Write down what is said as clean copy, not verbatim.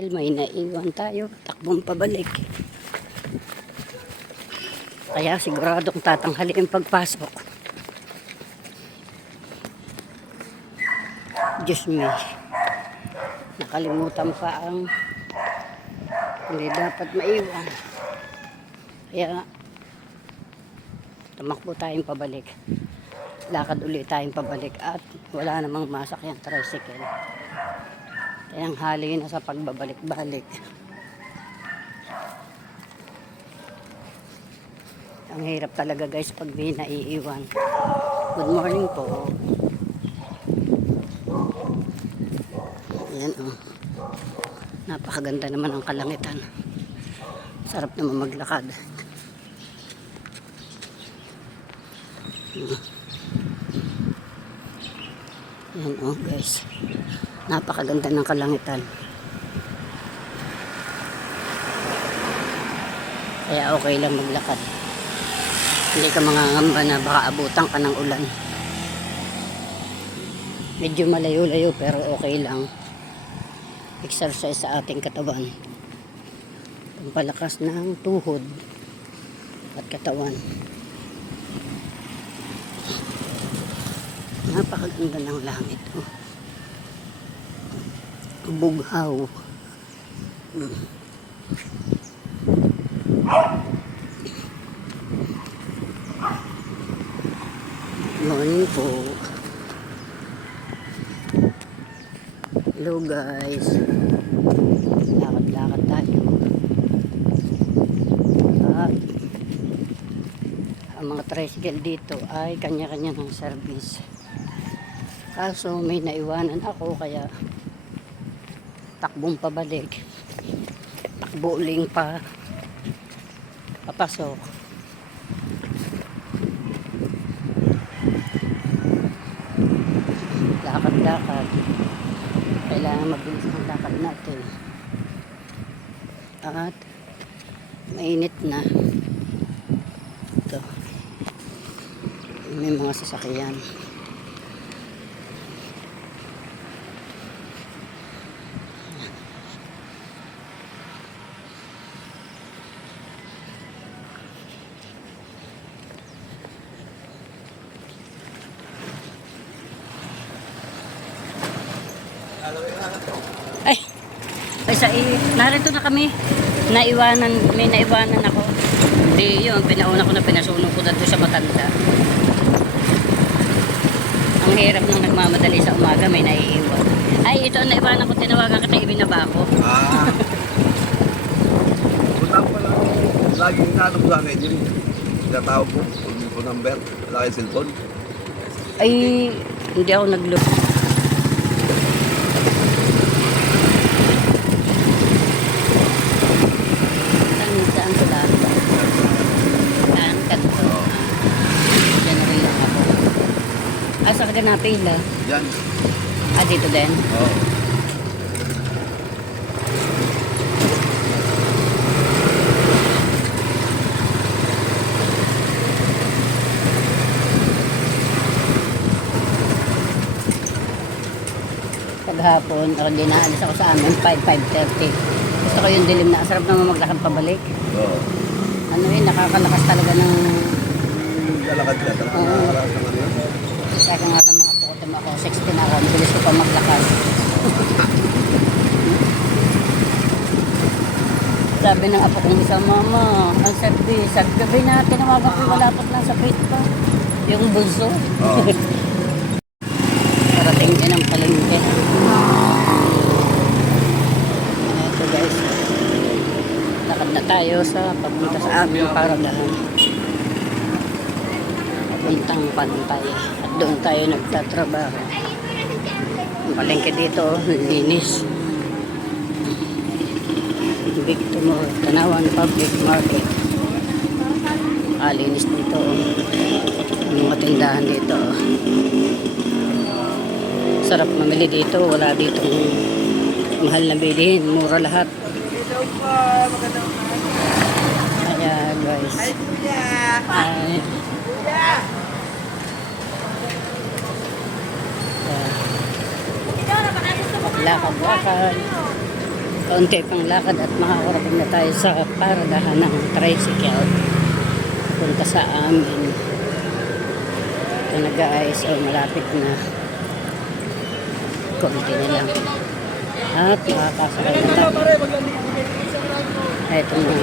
May naiwan tayo, takbong pabalik. Kaya siguradong tatanghali ang pagpasok. Diyos me, nakalimutan pa ang hindi dapat maiwan. Kaya tumakbo tayong pabalik. Lakad ulit tayong pabalik at wala namang masakyan tricycle. Kaya ang hali na sa pagbabalik-balik. Ang hirap talaga guys pag may naiiwan. Good morning po. Ayan oh. Napakaganda naman ang kalangitan. Sarap naman maglakad. Ayan oh guys. Napakaganda ng kalangitan. Kaya okay lang maglakad. Hindi ka mangangamba na baka abutan ka ng ulan. Medyo malayo-layo pero okay lang. Exercise sa ating katawan. Pampalakas ng tuhod at katawan. Napakaganda ng langit. Oh. Bughaw. Morning po. Hello guys. Lakad-lakad tayo. At ang mga tricycle dito ay kanya-kanya ng service. Kaso may naiwanan ako kaya takbong pabalik. Takbo-uling pa. Papasok. Lakad-lakad. Kailangan mabilis ang lakad natin. At mainit na. Ito. May mga sasakyan. Narito na kami. May naiwanan ako. Hindi yun, pinauna ko na pinasunog ko dito sa matanda. Ang hirap nang nagmamadali sa umaga, may naiiwan. Ay, ito ang naiwanan ko, tinawagan kita, ibinaba ko. Punta ko lang. Laging natanong sa akin yun. Tinatawag ko, phone number, wala kayong cellphone. Ay, hindi ako nag-look. Saan ko lahat? Saan ka to? Diyan ako lang ako. Asa ka ganapin la? Yan. Dito din? Oo. Paghapon, or di naalis ako sa amin, 5:30. Gusto ko yung dilim na, sarap naman maglakad pabalik. Oo. Ano yun, nakakalakas talaga ng... Lalakad ka, nakakaraas naman yun. Kaya nga sa mga pukutim ako, 60 na ako, mabilis ko pa maglakad. Sabi ng apo kong isa, Mama, ang service, sabi gabi na, tinawagan ko malapot lang sa pit pa. Yung bulso. Oo. Parating din ang palengke. Ito guys, lakad na tayo sa papunta sa aming paradahan. Papuntang Pantay. At doon tayo nagtatrabaho. Ang palengke dito, linis. Victor Tanawan Public Market. Linis dito. Yung mga tindahan dito. Sarap mamili dito. Wala ditong mahal na bilihin. Mura lahat. Kaya guys. Ay. Lakad-lakad. Kaunti pang lakad at makakarating na tayo sa paradahan ng tricycle. Punta sa amin. Ito na guys. So malapit na. Kunti na lang. At makakasakay na tayo. Ito na.